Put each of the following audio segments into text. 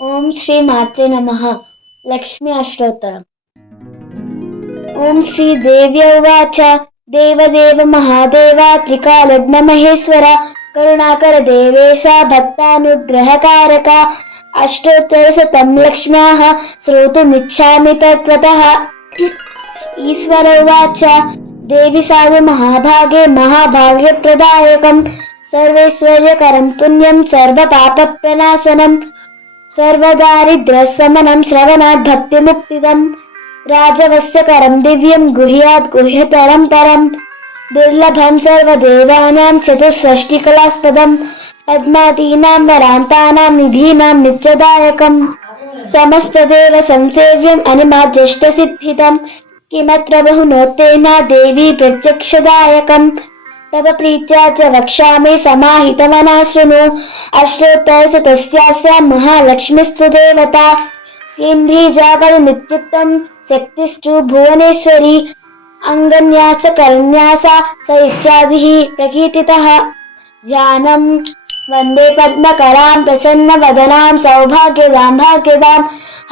ఓం శ్రీ మాత్రే నమః. లక్ష్మీ అష్టోత్తరం. ఓం శ్రీ దేవ్య ఉవాచ. దేవదేవ మహాదేవ త్రికాలజ్ఞ మహేశ్వర కరుణాకర దేవేశ భక్తానుగ్రహకారక అష్టోత్తరశతం లక్ష్మ్యాః శ్రోతుమిచ్ఛామి తత్వతః. ఈశ్వర ఉవాచ. దేవి సాధు మహాభాగే మహాభాగ్యప్రదాయకం సర్వైశ్వర్యకరం పుణ్యం సర్వపాపప్రణాశనం సర్వదారిద్ర్యశమనం శ్రవణాత్ భక్తిముక్తిదం రాజవస్యకరం దివ్యం గుహ్యాత్ గుహ్యతరం పరం దుర్లభం సర్వదేవానాం చతుషష్టికళాస్పదం పద్మాదీనాం వరాంతానాం నిధీనాం నిత్యదాయకం సమస్తదేవ సంసేవ్యం అనిమాద్యష్టసిద్ధిదం కిమత్ర బహునోత్తేన దేవీ ప్రత్యక్షదాయకం తవ ప్రీత్యా చ వక్ష్యామి సమాహితమనాశృణు అష్టోత్తరశతస్యాస్యాం మహాలక్ష్మిస్తు దేవతా కేంద్రీజాపదమిత్యుక్తం శక్తిస్తు భువనేశ్వరి అంగన్యాస కరన్యాస స ఇత్యాదిః ప్రకీర్తితః. ధ్యానం వందే పద్మకరాం ప్రసన్నవదనాం సౌభాగ్యదాం భాగ్యదాం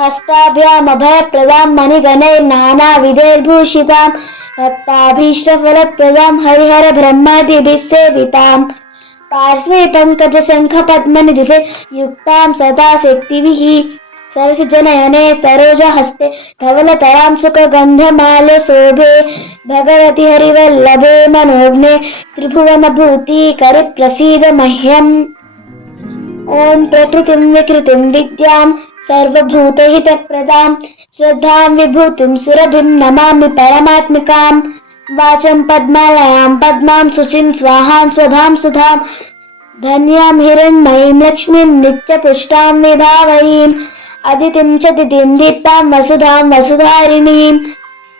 హస్తాభ్యామభయప్రదాం మణిగణైర్నానావిధైర్భూషితాం భక్తాభీష్టఫలప్రదాం హరిహర బ్రహ్మాదిభిः సేవితాం పార్శ్వే పంకజ శంఖ పద్మనిధిభిర్యుక్తాం సదా శక్తిభిः సరసిజనయనే సరోజహస్తే ధవళతరాం సుఖగంధమాల శోభే భగవతి హరివల్లభే మనోజ్ఞే త్రిభువనభూతికరి ప్రసీద మహ్యం. ఓం ప్రకృతిం వికృతిం విద్యాం సర్వభూతహితప్రదాం శ్రద్ధాం విభూతిం సురభిం నమామి పరమాత్మికాం వాచం పద్మాలయాం పద్మాం శుచిం స్వాహాం స్వధాం సుధాం ధన్యాం హిరణ్మయీం లక్ష్మీం నిత్యపుష్టాం విభావయీం అదితిం చ తిథిం దీప్తాం వసుధాం వసుధారిణీం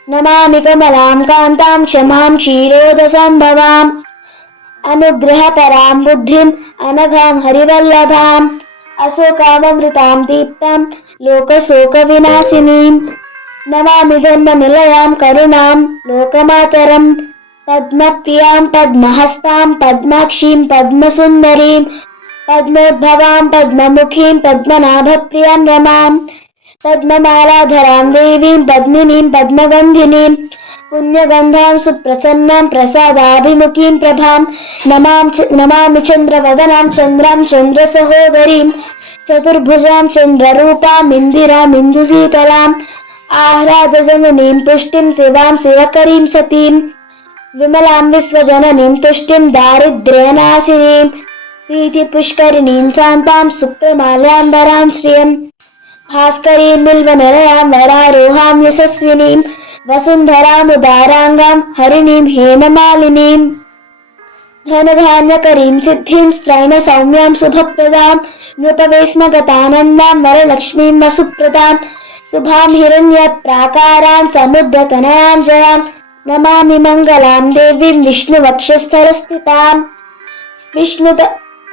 నమామి కమలాం కాంతాం క్షమాం క్షీరోదసంభవాం అనుగ్రహపరాం బుద్ధిం అనఘాం హరివల్లభాం అశోకామృతాం దీప్తాం లోకశోక వినాశినీం నమామి ధర్మ నిలయాం కరుణాం లోకమాతరం పద్మప్రియాం పద్మహస్తాం పద్మాక్షీం పద్మసుందరీం పద్మోద్భవాం పద్మముఖీం పద్మనాభప్రియాం రమాం పద్మమాలాధరాం దేవీం పద్మినీం పద్మగంధినీం పుణ్యగంధాం సుప్రసన్నాం ప్రసాదాభిముఖీం ప్రభాం నమామి చంద్రవదనాం చంద్రాం చంద్రసహోదరీం చతుర్భుజాం చంద్రరూపాం ఇందిరాం ఇందుశీతలాం ఆహ్లాదజననీం పుష్టిం శివాం శివకరీం సతీం విమలాం విశ్వజననీం తుష్టిం దారిద్ర్యనాశినీం ప్రీతిపుష్కరిణీం శాంతాం సుప్తమాల్యాంబరాం శ్రియం భాస్కరీం బిల్వనిలయాం వరారోహాం యశస్వినీం వసుంధరాముదారాంగాం హరిణీం హేమమాలినీం ధనధాన్యకరీం సిద్ధిం స్త్రైణ సౌమ్యాం శుభప్రదాం నృపవేశ్మగతానందాం వరలక్ష్మీం వసుప్రదాం శుభాం హిరణ్య ప్రాకారాం సముద్రతనయాం జయాం నమామి మంగళాం దేవీం విష్ణువక్షస్థలస్థితాం విష్ణు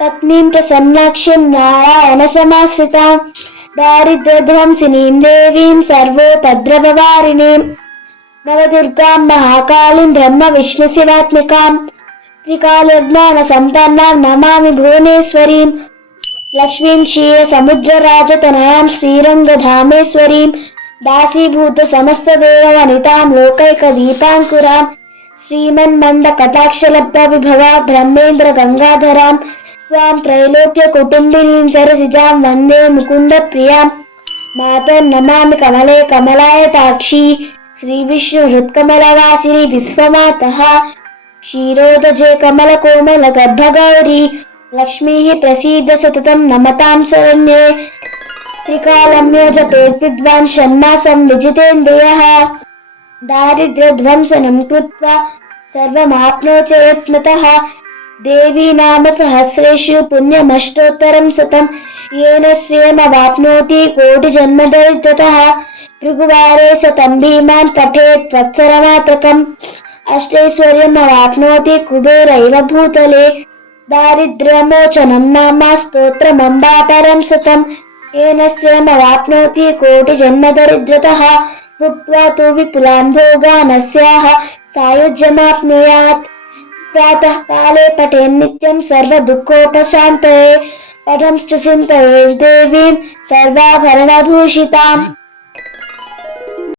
పత్నీం ప్రసన్నాక్షిం నారాయణ సమాశ్రితాం దారిద్ర్యధ్వంసినీం దేవీం సర్వోపద్రవవారిణీం నవదుర్గాం మహాకాళీం బ్రహ్మ విష్ణు శివాత్మికాం త్రికాలజ్ఞాన సంపన్నాం నమామి భువనేశ్వరీం లక్ష్మీం క్షీర సముద్రరాజతనయాం శ్రీరంగధామేశ్వరీం దాసీభూత సమస్త దేవవనితాం లోకైక దీపాంకురాం శ్రీమన్మంద కటాక్షలబ్ధ విభవ బ్రహ్మేంద్ర గంగాధరాం స్వాం త్రైలోక్య కుటుంబినీం సరసిజాం వందే ముకుంద ప్రియాం మాతర్నమామి కమలే కమలాయతాక్షి శ్రీ విష్ణు హృత్కమలవాసిని విశ్వమాతః క్షీరోదజే కమల కోమల గర్భగౌరీ లక్ష్మీ ప్రసీద సతతం నమతాం శరణ్యే త్రికాలమ్యో జపేత్ విద్వాన్ షణ్మాసం విజితేంద్రియః దారిద్ర్యధ్వంసనం కృత్వా సర్వమాప్నోతి యత్నతః దేవీ నామ సహస్రేషు పుణ్యమష్టోత్తరం శతం येन श्रियमवाप्नोति कोटिजन्मदरिद्रतः भृगुवारे शतं भीमान् पठेत् त्वत्सरमात्रकम् अष्टैश्वर्यमवाप्नोति कुबेरैव भूतले दारिद्र्यमोचनं नाम स्तोत्रमम्बापरं शतं येन श्रियमवाप्नोति कोटिजन्मदरिद्रतः भुक्त्वा तु विपुलान् भोगान् अस्याः सायुज्यमाप्नुयात् प्रातः काले पठेन्नित्यं सर्वदुःखोपशान्तये पठंस्तु चिन्तयेद्देवीं सर्वाभरणभूषिताम्।